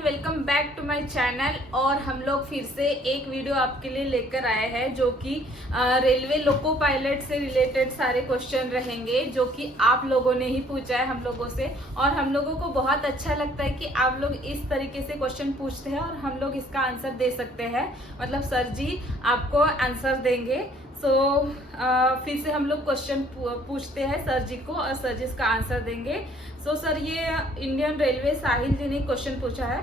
Welcome back to my channel. और हम लोग फिर से एक वीडियो आपके लिए लेकर आए हैं जो कि रेलवे लोको पायलट से रिलेटेड सारे क्वेश्चन रहेंगे जो कि आप लोगों ने ही पूछा है हम लोगों से। और हम लोगों को बहुत अच्छा लगता है कि आप लोग इस तरीके से क्वेश्चन पूछते हैं और हम लोग इसका आंसर दे सकते हैं, मतलब सर जी आपको आंसर देंगे। फिर से हम लोग क्वेश्चन पूछते हैं सर जी को और सर जी इसका आंसर देंगे। सर ये इंडियन रेलवे साहिल जी ने क्वेश्चन पूछा है।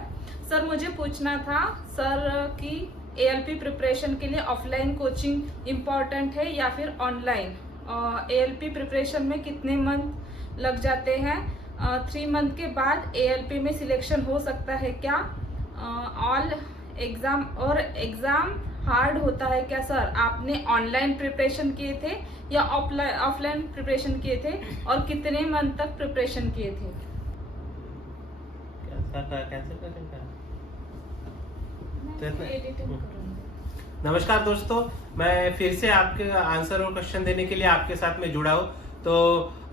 सर मुझे पूछना था सर कि एएलपी प्रिपरेशन के लिए ऑफलाइन कोचिंग इम्पॉर्टेंट है या फिर ऑनलाइन। एएलपी प्रिपरेशन में कितने मंथ लग जाते हैं? 3 मंथ के बाद एएलपी में सिलेक्शन हो सकता है क्या? ऑल एग्जाम और एग्जाम हार्ड होता है क्या? सर आपने ऑनलाइन प्रिपरेशन किए थे या ऑफलाइन प्रिपरेशन किए थे और कितने मंथ तक प्रिपरेशन किए थे? नमस्कार दोस्तों, मैं फिर से आपके आंसर और क्वेश्चन देने के लिए आपके साथ में जुड़ा हूँ। तो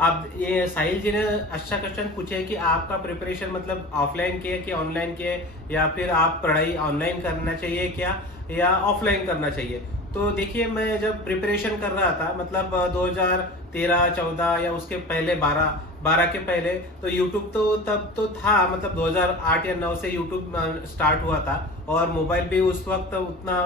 आप ये साहिल जी ने अच्छा क्वेश्चन पूछे है कि आपका प्रिपरेशन मतलब ऑफलाइन किए कि ऑनलाइन किए, या फिर आप पढ़ाई ऑनलाइन करना चाहिए क्या या ऑफलाइन करना चाहिए। तो देखिए, मैं जब प्रिपरेशन कर रहा था मतलब 2013-14 या उसके पहले 12 के पहले, तो यूट्यूब तो तब तो था, मतलब 2008 या 9 से यूट्यूब स्टार्ट हुआ था और मोबाइल भी उस वक्त उतना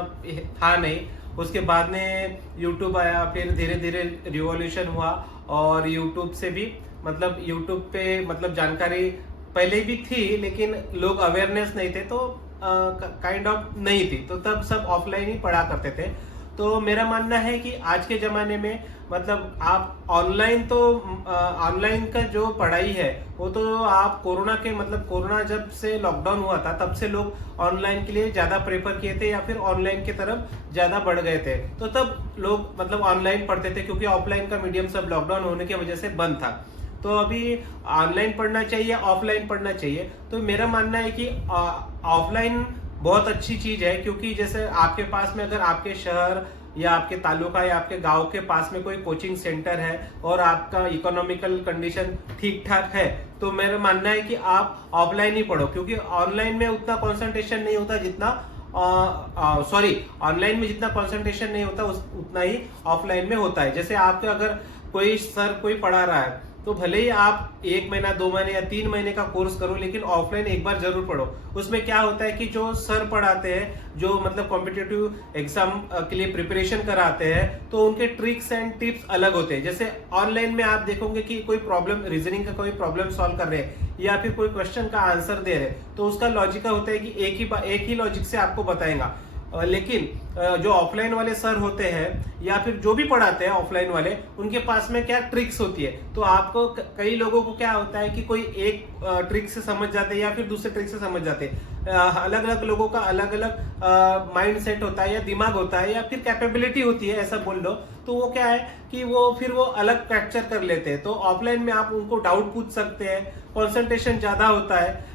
था नहीं। उसके बाद में यूट्यूब आया, फिर धीरे धीरे रिवॉल्यूशन हुआ और यूट्यूब से भी मतलब यूट्यूब पे मतलब जानकारी पहले भी थी लेकिन लोग अवेयरनेस नहीं थे, तो काइंड ऑफ नहीं थी, तो तब सब ऑफलाइन ही पढ़ा करते थे। तो मेरा मानना है कि आज के जमाने में मतलब आप ऑनलाइन तो ऑनलाइन का जो पढ़ाई है वो तो आप कोरोना के मतलब कोरोना जब से लॉकडाउन हुआ था तब से लोग ऑनलाइन के लिए ज्यादा प्रेफर किए थे या फिर ऑनलाइन की तरफ ज्यादा बढ़ गए थे। तो तब लोग मतलब ऑनलाइन पढ़ते थे क्योंकि ऑफलाइन का मीडियम सब लॉकडाउन होने की वजह से बंद था। तो अभी ऑनलाइन पढ़ना चाहिए ऑफलाइन पढ़ना चाहिए, तो मेरा मानना है कि ऑफलाइन बहुत अच्छी चीज है, क्योंकि जैसे आपके पास में अगर आपके शहर या आपके तालुका या आपके गांव के पास में कोई कोचिंग सेंटर है और आपका इकोनॉमिकल कंडीशन ठीक ठाक है, तो मेरा मानना है कि आप ऑफलाइन ही पढ़ो, क्योंकि ऑनलाइन में उतना कंसंट्रेशन नहीं होता जितना ऑनलाइन में जितना कंसंट्रेशन नहीं होता उतना ही ऑफलाइन में होता है। जैसे आपके अगर कोई सर कोई पढ़ा रहा है तो भले ही आप 1 महीना 2 महीने या 3 महीने का कोर्स करो, लेकिन ऑफलाइन एक बार जरूर पढ़ो। उसमें क्या होता है कि जो सर पढ़ाते हैं, जो मतलब कॉम्पिटिटिव एग्जाम के लिए प्रिपरेशन कराते हैं, तो उनके ट्रिक्स एंड टिप्स अलग होते हैं। जैसे ऑनलाइन में आप देखोगे कि कोई प्रॉब्लम रीजनिंग का कोई प्रॉब्लम सॉल्व कर रहे हैं या फिर कोई क्वेश्चन का आंसर दे रहे हैं, तो उसका लॉजिक होता है कि एक ही लॉजिक से आपको बताएगा। लेकिन जो ऑफलाइन वाले सर होते हैं या फिर जो भी पढ़ाते हैं ऑफलाइन वाले, उनके पास में क्या ट्रिक्स होती है। तो आपको कई लोगों को क्या होता है कि कोई एक ट्रिक से समझ जाते हैं या फिर दूसरे ट्रिक से समझ जाते हैं। अलग अलग लोगों का अलग अलग माइंड सेट होता है या दिमाग होता है या फिर कैपेबिलिटी होती है, ऐसा बोल लो। तो वो क्या है कि वो अलग कैप्चर कर लेते हैं। तो ऑफलाइन में आप उनको डाउट पूछ सकते हैं, कंसंट्रेशन ज्यादा होता है।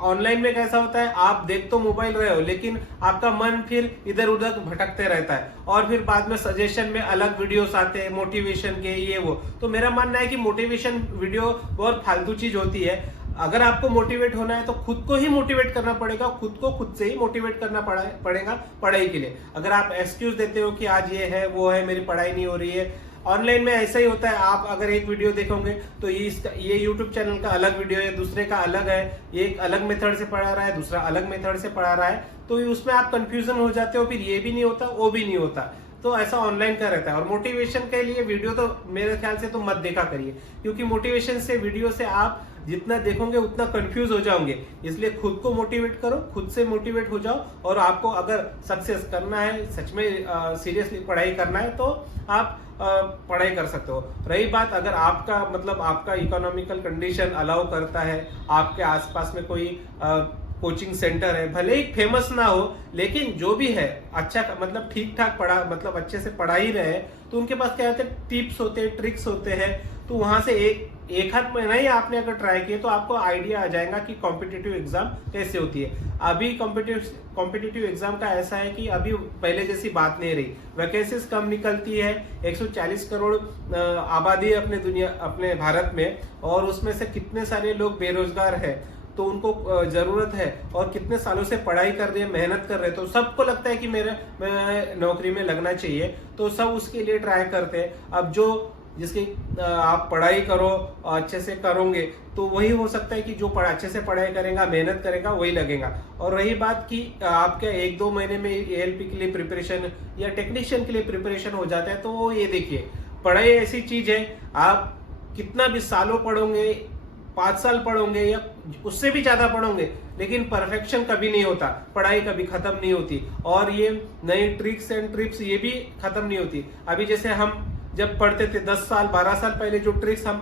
ऑनलाइन में कैसा होता है, आप देख तो मोबाइल रहे हो लेकिन आपका मन फिर इधर उधर भटकते रहता है और फिर बाद में सजेशन में अलग वीडियोस आते हैं मोटिवेशन के, ये वो। तो मेरा मानना है कि मोटिवेशन वीडियो बहुत फालतू चीज होती है। अगर आपको मोटिवेट होना है तो खुद को ही मोटिवेट करना पड़ेगा, खुद को खुद से ही मोटिवेट करना पड़ेगा पढ़ाई के लिए। अगर आप एक्सक्यूज देते हो कि आज ये है वो है, मेरी पढ़ाई नहीं हो रही है, ऑनलाइन में ऐसा ही होता है। आप अगर एक वीडियो देखोगे तो ये यूट्यूब चैनल का अलग वीडियो है, दूसरे का अलग है, ये एक अलग मेथड से पढ़ा रहा है, दूसरा अलग मेथड से पढ़ा रहा है, तो उसमें आप कंफ्यूजन हो जाते हो, फिर ये भी नहीं होता वो भी नहीं होता। तो ऐसा ऑनलाइन का रहता है। और मोटिवेशन के लिए वीडियो तो मेरे ख्याल से तो मत देखा करिए, क्योंकि मोटिवेशन से वीडियो से आप जितना देखोगे उतना कंफ्यूज हो जाओगे। इसलिए खुद को मोटिवेट करो, खुद से मोटिवेट हो जाओ, और आपको अगर सक्सेस करना है, सच में सीरियसली पढ़ाई करना है, तो आप पढ़ाई कर सकते हो। रही बात अगर आपका मतलब आपका इकोनॉमिकल कंडीशन अलाउ करता है, आपके आसपास में कोई कोचिंग सेंटर है, भले ही फेमस ना हो लेकिन जो भी है अच्छा मतलब ठीक ठाक पढ़ा मतलब अच्छे से पढ़ा ही रहे, तो उनके पास क्या होते हैं, टिप्स होते हैं, ट्रिक्स होते हैं। तो वहां से एक आध महीना ही आपने अगर ट्राई किया तो आपको आइडिया आ जाएगा कि कॉम्पिटिटिव एग्जाम कैसे होती है। अभी कॉम्पिटिटिव एग्जाम का ऐसा है कि अभी पहले जैसी बात नहीं रही, वैकेंसीज कम निकलती है। 140 करोड़ आबादी है अपने भारत में, और उसमें से कितने सारे लोग बेरोजगार है। तो उनको जरूरत है और कितने सालों से पढ़ाई कर रहे हैं, मेहनत कर रहे हैं, तो सबको लगता है कि मैं नौकरी में लगना चाहिए, तो सब उसके लिए ट्राई करते हैं। अब जो जिसकी आप पढ़ाई करो अच्छे से करोगे तो वही हो सकता है कि जो अच्छे से पढ़ाई करेगा, मेहनत करेगा, वही लगेगा। और रही बात कि आपके 1-2 महीने में ALP के लिए प्रिपरेशन या टेक्नीशियन के लिए प्रिपरेशन हो जाता है, तो ये देखिए पढ़ाई ऐसी चीज है, आप कितना भी सालों पढ़ोगे, 5 साल पढ़ोगे या उससे भी ज्यादा पढ़ोगे, लेकिन परफेक्शन कभी नहीं होता, पढ़ाई कभी खत्म नहीं होती। और ये नई ट्रिक्स एंड ट्रिप्स ये भी खत्म नहीं होती। अभी जैसे हम जब पढ़ते थे 10 साल 12 साल पहले जो ट्रिक्स हम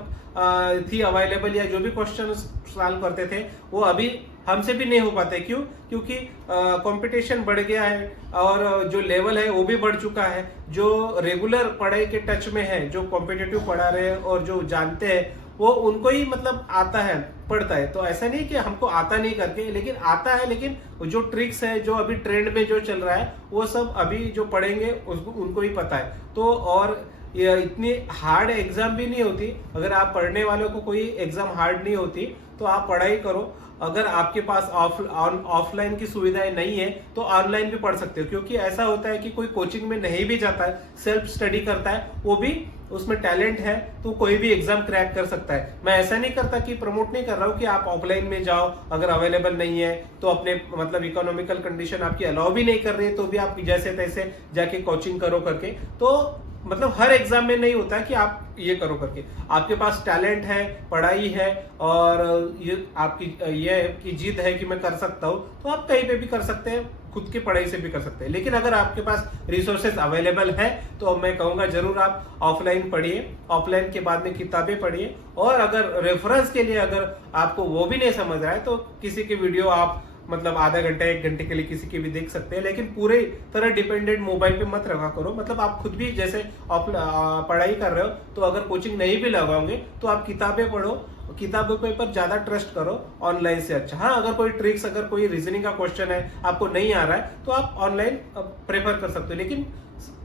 थी अवेलेबल या जो भी क्वेश्चन सॉल्व करते थे, वो अभी हमसे भी नहीं हो पाते। क्यों? क्योंकि कंपटीशन बढ़ गया है और जो लेवल है वो भी बढ़ चुका है। जो रेगुलर पढ़ाई के टच में है, जो कॉम्पिटिटिव पढ़ा रहे हैं और जो जानते हैं, वो उनको ही मतलब आता है, पढ़ता है। तो ऐसा नहीं कि हमको आता नहीं करके, लेकिन आता है, लेकिन जो ट्रिक्स है, जो अभी ट्रेंड में जो चल रहा है, वो सब अभी जो पढ़ेंगे उनको ही पता है। तो और ये इतनी हार्ड एग्जाम भी नहीं होती। अगर आप पढ़ने वालों को कोई एग्जाम हार्ड नहीं होती तो आप पढ़ाई करो। अगर आपके पास ऑफलाइन की सुविधाएं नहीं है तो ऑनलाइन भी पढ़ सकते हो, क्योंकि ऐसा होता है कि कोई कोचिंग में नहीं भी जाता है, सेल्फ स्टडी करता है, वो भी उसमें टैलेंट है तो कोई भी एग्जाम क्रैक कर सकता है। मैं ऐसा नहीं करता कि प्रमोट नहीं कर रहा हूँ कि आप ऑफलाइन में जाओ, अगर अवेलेबल नहीं है तो अपने मतलब इकोनॉमिकल कंडीशन आपकी अलाउ भी नहीं कर रही है तो भी आप जैसे तैसे जाके कोचिंग करो करके। तो मतलब हर एग्जाम में नहीं होता है कि आप ये करो करके। आपके पास टैलेंट है, पढ़ाई है और ये आपकी ये की जिद है कि मैं कर सकता हूँ, तो आप कहीं पे भी कर सकते हैं, खुद की पढ़ाई से भी कर सकते हैं। लेकिन अगर आपके पास रिसोर्सेज अवेलेबल है तो मैं कहूंगा जरूर आप ऑफलाइन पढ़िए, ऑफलाइन के बाद में किताबें पढ़िए। और अगर रेफरेंस के लिए अगर आपको वो भी नहीं समझ रहा है तो किसी की वीडियो आप मतलब आधा घंटा 1 घंटे के लिए किसी की भी देख सकते हैं, लेकिन पूरे तरह डिपेंडेंट मोबाइल पे मत रखा करो। मतलब आप खुद भी जैसे पढ़ाई कर रहे हो तो अगर कोचिंग नहीं भी लगाओगे तो आप किताबें पढ़ो, किताबों के ऊपर ज्यादा ट्रस्ट करो ऑनलाइन से अच्छा। हाँ, अगर कोई ट्रिक्स, अगर कोई रीजनिंग का क्वेश्चन है आपको नहीं आ रहा है तो आप ऑनलाइन प्रेफर कर सकते हो, लेकिन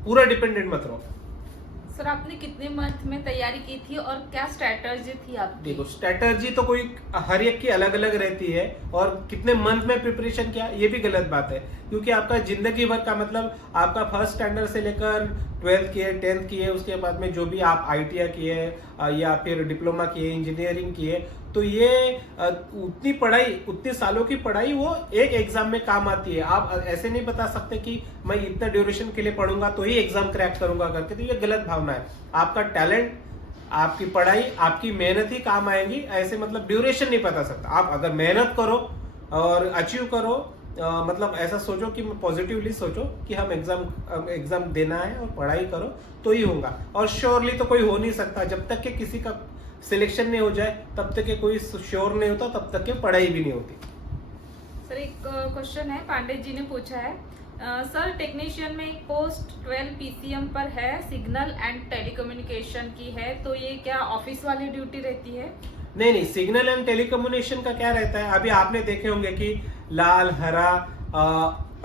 पूरा डिपेंडेंट मत रहो। सर, आपने कितने मंथ में तैयारी की थी और क्या स्ट्रेटजी थी आपकी? देखो, स्ट्रेटजी तो कोई हर एक की अलग अलग रहती है, और कितने मंथ में प्रिपरेशन किया ये भी गलत बात है, क्योंकि आपका जिंदगी भर का मतलब आपका फर्स्ट स्टैंडर्ड से लेकर 12th किए, 10th किए, उसके बाद में जो भी आप ITI किए या फिर डिप्लोमा किए, इंजीनियरिंग किए, तो ये उतनी पढ़ाई, उतने सालों की पढ़ाई वो एक एग्जाम में काम आती है। आप ऐसे नहीं बता सकते कि मैं इतना ड्यूरेशन के लिए पढ़ूंगा तो ही एग्जाम क्रैक करूंगा करके, तो ये गलत भावना है। आपका टैलेंट, आपकी पढ़ाई, आपकी मेहनत ही काम आएंगी, ऐसे मतलब ड्यूरेशन नहीं बता सकता। आप अगर मेहनत करो और अचीव करो, मतलब ऐसा सोचो कि पॉजिटिवली सोचो कि हम एग्जाम देना है और पढ़ाई करो तो ही होगा। और श्योरली तो कोई हो नहीं सकता, जब तक कि किसी का सिलेक्शन नहीं हो जाए तब तक के कोई श्योर नहीं होता, तब तक के पढ़ाई भी नहीं होती। सर, एक क्वेश्चन है, पांडे जी ने पूछा है, सर टेक्नीशियन में एक पोस्ट 12 PCM पर है, सिग्नल एंड टेलीकम्युनिकेशन की है, तो ये क्या ऑफिस वाली ड्यूटी रहती है? नहीं, सिग्नल एंड टेलीकम्युनिकेशन का क्या रहता है, अभी आपने देखे होंगे कि लाल, हरा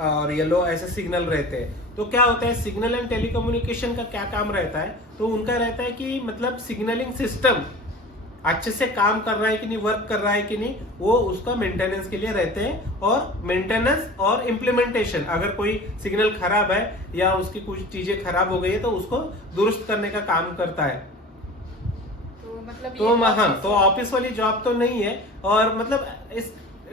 और येलो ऐसे सिग्नल रहते हैं। तो क्या होता है, सिग्नल एंड टेलीकम्युनिकेशन का क्या काम रहता है, तो उनका रहता है कि मतलब सिग्नलिंग सिस्टम अच्छे से काम कर रहा है कि नहीं, वर्क कर रहा है कि नहीं, वो उसका मेंटेनेंस के लिए रहते हैं। और मेंटेनेंस और इम्प्लीमेंटेशन, अगर कोई सिग्नल खराब है या उसकी कुछ चीजें खराब हो गई है तो उसको दुरुस्त करने का काम करता है। तो ऑफिस वाली जॉब तो नहीं है। और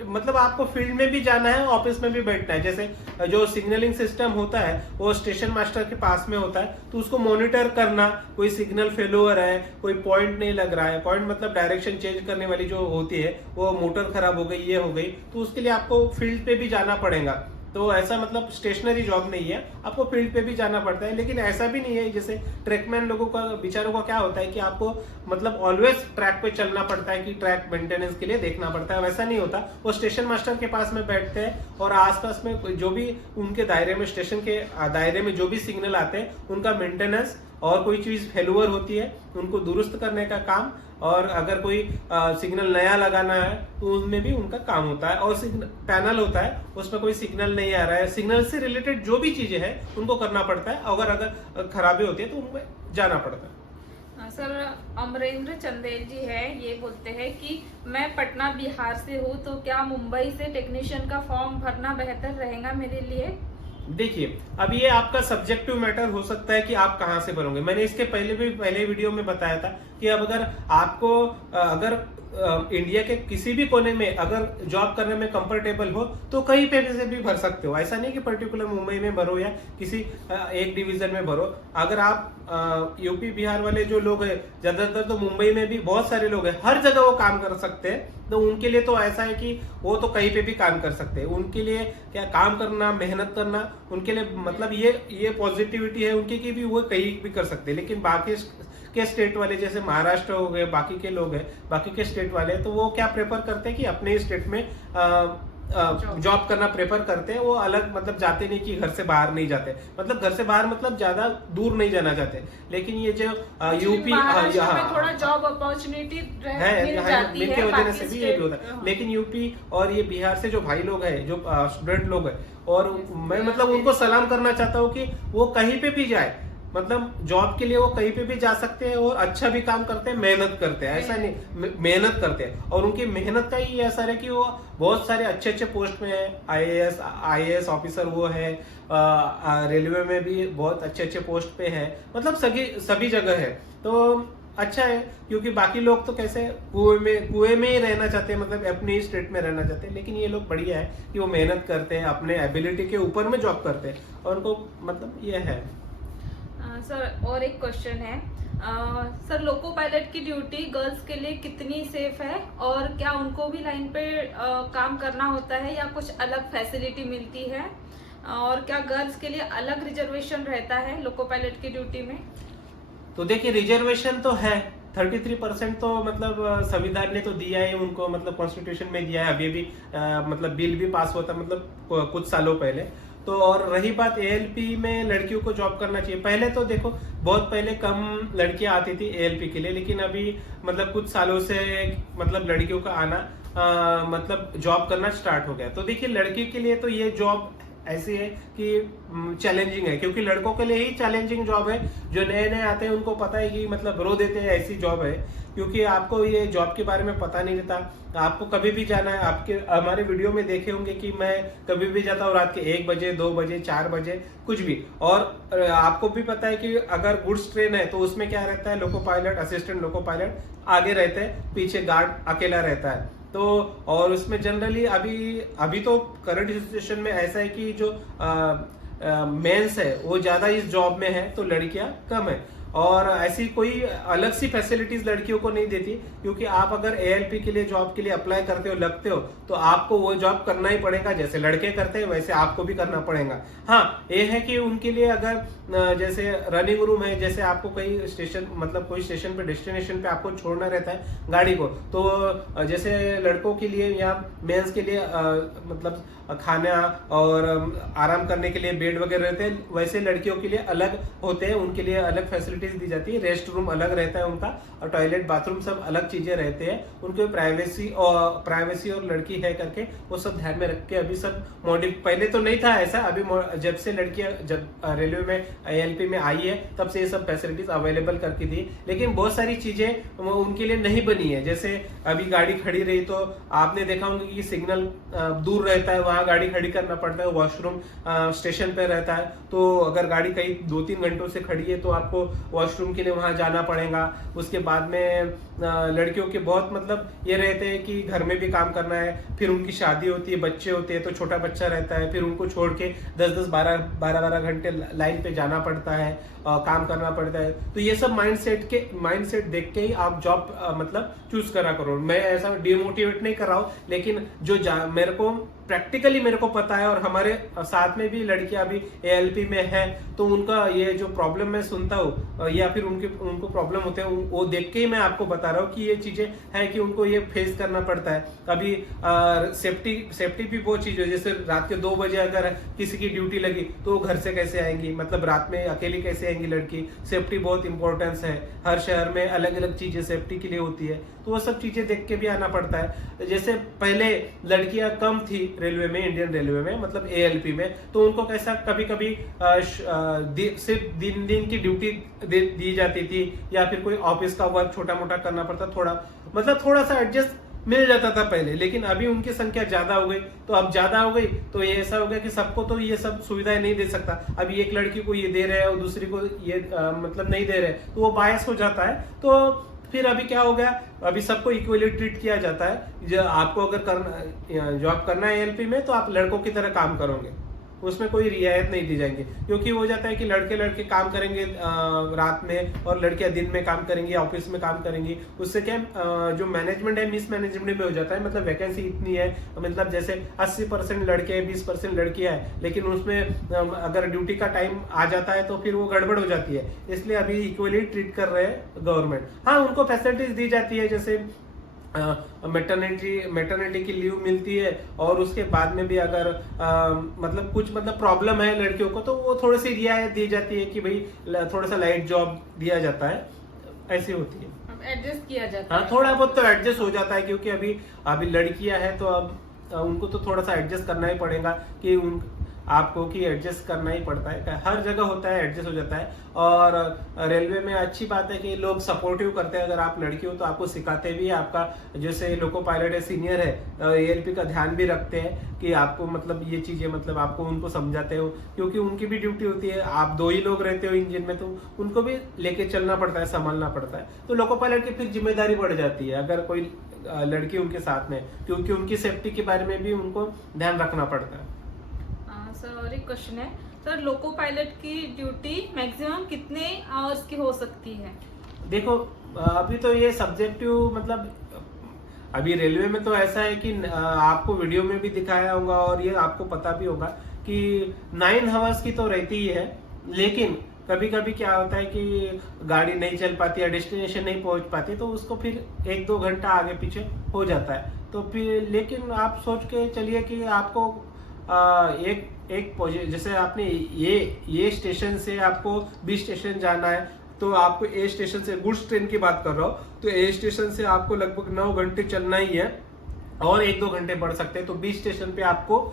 मतलब आपको फील्ड में भी जाना है, ऑफिस में भी बैठना है। जैसे जो सिग्नलिंग सिस्टम होता है वो स्टेशन मास्टर के पास में होता है, तो उसको मॉनिटर करना, कोई सिग्नल फेलोअर है, कोई पॉइंट नहीं लग रहा है, पॉइंट मतलब डायरेक्शन चेंज करने वाली जो होती है, वो मोटर खराब हो गई, ये हो गई, तो उसके लिए आपको फील्ड पे भी जाना पड़ेगा। तो ऐसा मतलब स्टेशनरी जॉब नहीं है, आपको फील्ड पे भी जाना पड़ता है। लेकिन ऐसा भी नहीं है, जैसे ट्रैकमैन लोगों का, बेचारों का क्या होता है कि आपको मतलब ऑलवेज ट्रैक पे चलना पड़ता है, कि ट्रैक मेंटेनेंस के लिए देखना पड़ता है, वैसा नहीं होता। वो स्टेशन मास्टर के पास में बैठते हैं और आसपास में जो भी उनके दायरे में, स्टेशन के दायरे में जो भी सिग्नल आते हैं, उनका मेंटेनेंस, और कोई चीज फेलुअर होती है उनको दुरुस्त करने का काम, और अगर कोई सिग्नल नया लगाना है तो उसमें भी उनका काम होता है। और पैनल होता है, उसमें कोई सिग्नल नहीं आ रहा है, सिग्नल से रिलेटेड जो भी चीजें हैं उनको करना पड़ता है। अगर खराबी होती है तो उनमें जाना पड़ता है। सर अमरेंद्र चंदेल जी है, ये बोलते हैं कि मैं पटना बिहार से हूँ, तो क्या मुंबई से टेक्नीशियन का फॉर्म भरना बेहतर रहेगा मेरे लिए? देखिए, अब ये आपका सब्जेक्टिव मैटर हो सकता है कि आप कहाँ से भरोगे। मैंने इसके पहले वीडियो में बताया था कि अब अगर आपको अगर इंडिया के किसी भी कोने में अगर जॉब करने में कंफर्टेबल हो तो कहीं पे से भी भर सकते हो। ऐसा नहीं कि पर्टिकुलर मुंबई में भरो या किसी एक डिवीजन में भरो। अगर आप यूपी बिहार वाले जो लोग हैं, ज्यादातर तो मुंबई में भी बहुत सारे लोग हैं, हर जगह वो काम कर सकते हैं, तो उनके लिए तो ऐसा है कि वो तो कहीं पे भी काम कर सकते हैं। उनके लिए क्या काम करना, मेहनत करना, उनके लिए मतलब ये पॉजिटिविटी है उनकी कि भी वो कहीं भी कर सकते हैं। लेकिन बाकी के स्टेट वाले जैसे महाराष्ट्र हो गए, बाकी के लोग हैं, बाकी के स्टेट वाले, तो वो क्या प्रेफर करते हैं कि अपने स्टेट में जॉब करना प्रेफर करते हैं। वो अलग मतलब जाते नहीं कि घर से बाहर नहीं जाते, मतलब घर से बाहर मतलब ज्यादा दूर नहीं जाना चाहते। लेकिन ये जो यूपी थोड़ा जॉब अपॉर्चुनिटी मिल जाती है, वजह से भी ये भी होता है। लेकिन यूपी और ये बिहार से जो भाई लोग हैं, जो स्टूडेंट लोग हैं, और मैं मतलब उनको सलाम करना चाहता हूँ कि वो कहीं पे भी जाए, मतलब जॉब के लिए वो कहीं पे भी जा सकते हैं और अच्छा भी काम करते हैं, मेहनत करते हैं। ऐसा नहीं, मेहनत करते हैं और उनकी मेहनत का ही असर है कि वो बहुत सारे अच्छे अच्छे पोस्ट में है। आईएएस ऑफिसर वो है, रेलवे में भी बहुत अच्छे अच्छे पोस्ट पे है, मतलब सभी जगह है। तो अच्छा है, क्योंकि बाकी लोग तो कैसे कुएं में ही रहना चाहते हैं, मतलब अपने ही स्टेट में रहना चाहते हैं। लेकिन ये लोग बढ़िया है कि वो मेहनत करते हैं, अपने एबिलिटी के ऊपर में जॉब करते हैं, और उनको मतलब ये है। सर और एक क्वेश्चन है, सर लोको पायलट की ड्यूटी गर्ल्स के लिए कितनी सेफ है, और क्या उनको भी लाइन पे काम करना होता है या कुछ अलग फैसिलिटी मिलती है, और क्या गर्ल्स के लिए अलग रिजर्वेशन रहता है लोको पायलट की ड्यूटी में? तो देखिए, रिजर्वेशन तो है 33%, तो मतलब संविधान ने तो दिया है उनको, मतलब कॉन्स्टिट्यूशन में दिया है। अभी भी मतलब बिल भी पास होता मतलब कुछ सालों पहले। तो और रही बात एएलपी में लड़कियों को जॉब करना चाहिए, पहले तो देखो बहुत पहले कम लड़कियां आती थी एएलपी के लिए, लेकिन अभी मतलब कुछ सालों से मतलब लड़कियों का आना मतलब जॉब करना स्टार्ट हो गया। तो देखिए, लड़की के लिए तो ये जॉब ऐसी है कि चैलेंजिंग है, क्योंकि लड़कों के लिए ही चैलेंजिंग जॉब है। जो नए नए आते हैं उनको पता है कि मतलब रो देते हैं, ऐसी जॉब है, क्योंकि आपको ये जॉब के बारे में पता नहीं रहता। आपको कभी भी जाना है, आपके हमारे वीडियो में देखे होंगे कि मैं कभी भी जाता हूँ रात के 1 बजे, 2 बजे, 4 बजे, कुछ भी। और आपको भी पता है कि अगर गुड्स ट्रेन है तो उसमें क्या रहता है, loco pilot, assistant loco pilot आगे रहते हैं, पीछे गार्ड अकेला रहता है। तो और उसमें जनरली अभी तो करंट सिचुएशन में ऐसा है कि जो मेंस है वो ज्यादा इस जॉब में है, तो लड़कियां कम है। और ऐसी कोई अलग सी फैसिलिटीज लड़कियों को नहीं देती, क्योंकि आप अगर एएलपी के लिए जॉब के लिए अप्लाई करते हो, लगते हो, तो आपको वो जॉब करना ही पड़ेगा। जैसे लड़के करते हैं वैसे आपको भी करना पड़ेगा। हाँ, ये है कि उनके लिए अगर जैसे रनिंग रूम है, जैसे आपको कई स्टेशन मतलब कोई स्टेशन पे डेस्टिनेशन पे आपको छोड़ना रहता है गाड़ी को, तो जैसे लड़कों के लिए या मेंस के लिए मतलब खाना और आराम करने के लिए बेड वगैरह रहते हैं, वैसे लड़कियों के लिए अलग होते हैं, उनके लिए अलग फैसिलिटीज दी जाती है। रेस्ट रूम अलग रहता है उनका, और टॉयलेट बाथरूम सब अलग चीजें रहते हैं। उनके प्राइवेसी और लड़की है करके वो सब ध्यान में रख के अभी सब पहले तो नहीं था ऐसा, अभी जब से लड़कियां जब रेलवे में एएलपी में आई है तब से ये सब फैसिलिटीज अवेलेबल करके दी। लेकिन बहुत सारी चीजें उनके लिए नहीं बनी है। जैसे अभी गाड़ी खड़ी रही तो आपने देखा होगा कि सिग्नल दूर रहता है, वहां गाड़ी खड़ी करना पड़ता है। वॉशरूम स्टेशन पे रहता है, तो अगर गाड़ी कहीं 2-3 घंटों से खड़ी है तो आपको वॉशरूम के लिए वहां जाना पड़ेगा। उसके बाद में लड़कियों के बहुत मतलब ये रहते हैं कि घर में भी काम करना है, फिर उनकी शादी होती है, बच्चे होते हैं, तो छोटा बच्चा रहता है, फिर उनको छोड़ के 10-10, 12-12 घंटे लाइन पे जाना पड़ता है, काम करना पड़ता है। तो ये सब माइंडसेट देख के ही आप जॉब मतलब चूज करा करो। मैं ऐसा डिमोटिवेट नहीं कर रहा हूँ, लेकिन जो मेरे को प्रैक्टिकली मेरे को पता है, और हमारे साथ में भी लड़कियां अभी एएलपी में है, तो उनका ये जो प्रॉब्लम मैं सुनता हूँ या फिर उनको प्रॉब्लम होते हैं, वो देख के ही मैं आपको बता रहा हूँ कि ये चीजें हैं कि उनको ये फेस करना पड़ता है। कभी सेफ्टी भी बहुत चीज है। जैसे रात के 2 बजे अगर किसी की ड्यूटी लगी तो घर से कैसे आएंगी, मतलब रात में अकेली कैसे आएंगी लड़की। सेफ्टी बहुत इंपॉर्टेंस है, हर शहर में अलग अलग चीजें सेफ्टी के लिए होती है, तो वो सब चीजें देख के भी आना पड़ता है। जैसे पहले लड़कियां कम थी रेलवे में, इंडियन रेलवे में, मतलब ALP में, तो उनको कैसा कभी कभी सिर्फ दिन की ड्यूटी दी जाती थी, या फिर कोई ऑफिस का वर्क छोटा मोटा करना पड़ता, थोड़ा सा एडजस्ट मिल जाता था पहले। लेकिन अभी उनकी संख्या ज्यादा हो गई, तो अब ज्यादा हो गई तो ये ऐसा हो गया कि सबको तो ये सब सुविधाएं नहीं दे सकता। अभी एक लड़की को ये दे रहे हैं और दूसरी को ये मतलब नहीं दे रहे, तो वो बायस हो जाता है। तो फिर अभी क्या हो गया, अभी सबको इक्वली ट्रीट किया जाता है। जो आपको अगर करना जॉब करना है ALP में, तो आप लड़कों की तरह काम करोगे, उसमें कोई रियायत नहीं दी जाएंगी। क्योंकि हो जाता है कि लड़के काम करेंगे रात में और लड़कियां दिन में काम करेंगी, ऑफिस में काम करेंगी। उससे क्या जो मैनेजमेंट है मिसमैनेजमेंट में हो जाता है। मतलब वैकेंसी इतनी है, मतलब जैसे 80% लड़के हैं, 20% लड़कियां हैं, लेकिन उसमें अगर ड्यूटी का टाइम आ जाता है तो फिर वो गड़बड़ हो जाती है। इसलिए अभी इक्वली ट्रीट कर रहे हैं गवर्नमेंट। हाँ, उनको फैसिलिटीज दी जाती है, जैसे मैटरनिटी की लीव मिलती है, और उसके बाद में भी अगर मतलब प्रॉब्लम है लड़कियों को, तो वो थोड़ी सी रियायत दी जाती है कि भाई थोड़ा सा लाइट जॉब दिया जाता है, ऐसी होती है, एडजस्ट किया जाता है। हाँ, थोड़ा बहुत तो एडजस्ट हो जाता है। क्योंकि अभी लड़कियां हैं, तो अब उनको तो थोड़ा सा एडजस्ट करना ही पड़ेगा कि आपको कि एडजस्ट करना ही पड़ता है, हर जगह होता है, एडजस्ट हो जाता है। और रेलवे में अच्छी बात है कि लोग सपोर्टिव करते हैं। अगर आप लड़की हो तो आपको सिखाते भी है, आपका जैसे लोको पायलट है, सीनियर है, ALP का ध्यान भी रखते हैं कि आपको मतलब ये चीजें, मतलब आपको उनको समझाते हो, क्योंकि उनकी भी ड्यूटी होती है। आप 2 ही लोग रहते हो इंजन में, तो उनको भी लेके चलना पड़ता है, संभालना पड़ता है। तो लोको पायलट की फिर जिम्मेदारी बढ़ जाती है अगर कोई लड़की उनके साथ में, क्योंकि उनकी सेफ्टी के बारे में भी उनको ध्यान रखना पड़ता है। सर, और एक क्वेश्चन है सर, लोको पायलट की ड्यूटी मैक्सिमम कितने आवर्स की हो सकती है? देखो, अभी तो ये सब्जेक्टिव, मतलब अभी रेलवे में तो ऐसा है कि आपको वीडियो में भी दिखाया होगा और ये आपको पता भी होगा कि 9 आवर्स की तो रहती ही है। लेकिन कभी कभी क्या होता है कि गाड़ी नहीं चल पाती है, डेस्टिनेशन नहीं पहुंच पाती, तो उसको फिर 1-2 घंटा आगे पीछे हो जाता है। तो फिर लेकिन आप सोच के चलिए कि आपको जैसे आपने ये स्टेशन से आपको B स्टेशन जाना है, तो आपको A स्टेशन से, गुड्स ट्रेन की बात कर रहा हूँ, तो A स्टेशन से आपको लगभग 9 घंटे चलना ही है, और 1-2 घंटे बढ़ सकते हैं। तो B स्टेशन पे आपको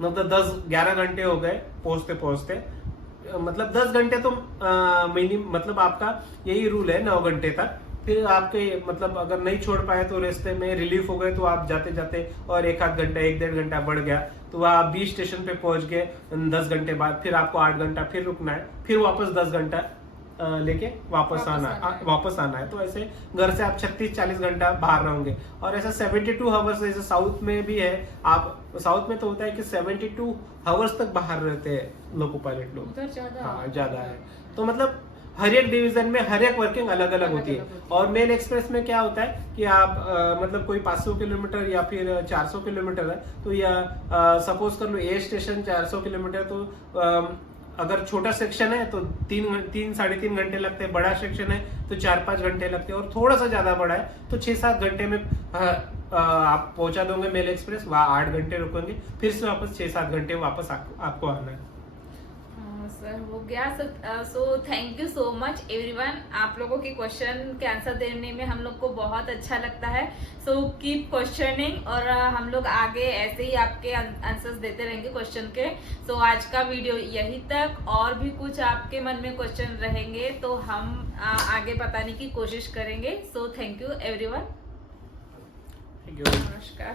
मतलब 10-11 घंटे हो गए पहुंचते, मतलब 10 घंटे तो मिनिमम, मतलब आपका यही रूल है 9 घंटे तक। फिर आपके मतलब अगर नहीं छोड़ पाए तो रास्ते में रिलीफ हो गए, तो आप जाते जाते और 1-8 घंटा, 1-1.5 घंटा बढ़ गया, तो आप B स्टेशन पे पहुंच गए 10 घंटे बाद। फिर आपको 8 घंटा फिर रुकना है, फिर वापस 10 घंटा लेके वापस आना है। तो ऐसे घर से आप 36-40 घंटा बाहर रहोगे। और ऐसा 72 आवर्स जैसे साउथ में भी है। आप साउथ में तो होता है कि 72 आवर्स तक बाहर रहते हैं लोको पायलट लोग, ज्यादा है। तो मतलब हर एक डिवीजन में हर एक वर्किंग अलग अलग होती है। और मेल एक्सप्रेस में क्या होता है कि आप मतलब कोई 500 किलोमीटर या फिर 400 किलोमीटर है, तो या सपोज कर लो A स्टेशन 400 किलोमीटर, तो अगर छोटा सेक्शन है तो 3-3.5 घंटे लगते हैं, बड़ा सेक्शन है तो 4-5 घंटे लगते हैं, और थोड़ा सा ज्यादा बड़ा है तो 6-7 घंटे में आप पहुंचा दोगे मेल एक्सप्रेस। वहाँ 8 घंटे रुकेंगे, फिर से वापस 6-7 घंटे वापस आपको आना है। सर, हो गया। So thank you so much everyone. आप लोगों के क्वेश्चन के आंसर देने में हम लोग को बहुत अच्छा लगता है। सो कीप क्वेश्चनिंग, और हम लोग आगे ऐसे ही आपके आंसर्स देते रहेंगे क्वेश्चन के। सो आज का वीडियो यही तक। और भी कुछ आपके मन में क्वेश्चन रहेंगे तो हम आगे बताने की कोशिश करेंगे। So thank you everyone. Thank you, नमस्कार।